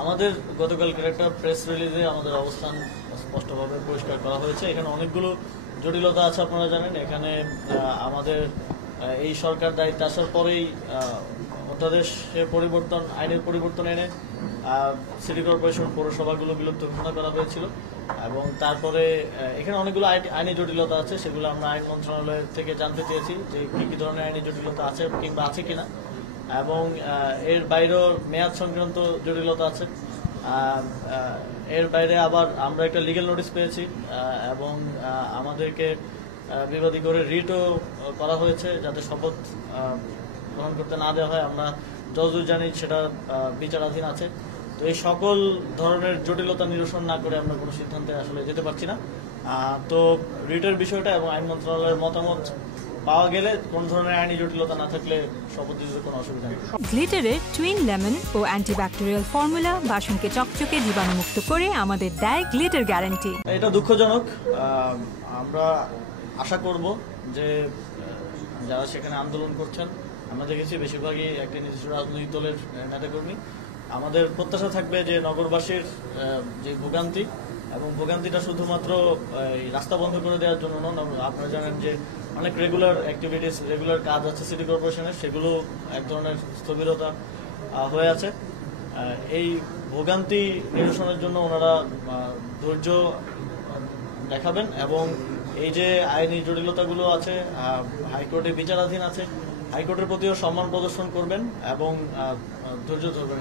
আমাদের গতকালকের একটা প্রেস রিলিজে আমাদের অবস্থান স্পষ্টভাবে পরিষ্কার করা হয়েছে। এখানে অনেকগুলো জটিলতা আছে, আপনারা জানেন। এখানে আমাদের এই সরকার দায়িত্বে আসার পরেই অধ্যাদেশে পরিবর্তন, আইনের পরিবর্তন এনে সিটি কর্পোরেশন পৌরসভাগুলো বিলুপ্ত ঘোষণা করা হয়েছিল এবং তারপরে এখানে অনেকগুলো আইনি জটিলতা আছে, সেগুলো আমরা আইন মন্ত্রণালয় থেকে জানতে চেয়েছি যে কী কী ধরনের আইনি জটিলতা আছে কিংবা আছে কিনা, এবং এর বাইরেও মেয়াদ সংক্রান্ত জটিলতা আছে। এর বাইরে আবার আমরা একটা লিগ্যাল নোটিশ পেয়েছি এবং আমাদেরকে বিবাদী করে রিটও করা হয়েছে যাতে শপথ গ্রহণ করতে না দেওয়া হয়। আমরা যতদূর জানি সেটা বিচারাধীন আছে। তো এই সকল ধরনের জটিলতা নিরসন না করে আমরা কোনো সিদ্ধান্তে আসলে যেতে পারছি না। তো রিটের বিষয়টা এবং আইন মন্ত্রণালয়ের মতামত পাওয়া গেলে কোন ধরনের আইনি জটিলতা না থাকলে শপথ দিতে কোনো অসুবিধা নেই। গ্লিটারের টুইন লেমন ও অ্যান্টিব্যাকটেরিয়াল ফর্মুলা বাসনকে চকচকে জীবাণুমুক্ত করে আমাদের দেয় গ্লিটার গ্যারান্টি। এটা দুঃখজনক। আমরা আশা করব যে যারা সেখানে আন্দোলন করছেন, আমরা দেখেছি বেশিরভাগই একটি নির্দিষ্ট রাজনৈতিক দলের নেতাকর্মী। আমাদের প্রত্যাশা থাকবে যে নগরবাসীর যে ভোগান্তি এবং ভোগান্তিটা শুধুমাত্র রাস্তা বন্ধ করে দেওয়ার জন্য নয়। আপনারা জানেন যে অনেক রেগুলার অ্যাক্টিভিটিস, রেগুলার কাজ আছে সিটি কর্পোরেশনের, সেগুলো এক ধরনের স্থবিরতা হয়ে আছে। এই ভোগান্তি নিরসনের জন্য ওনারা ধৈর্য দেখাবেন এবং এই যে আইনি জটিলতাগুলো আছে, হাইকোর্টে বিচারাধীন আছে, হাইকোর্টের প্রতিও সম্মান প্রদর্শন করবেন এবং ধৈর্য ধরবেন।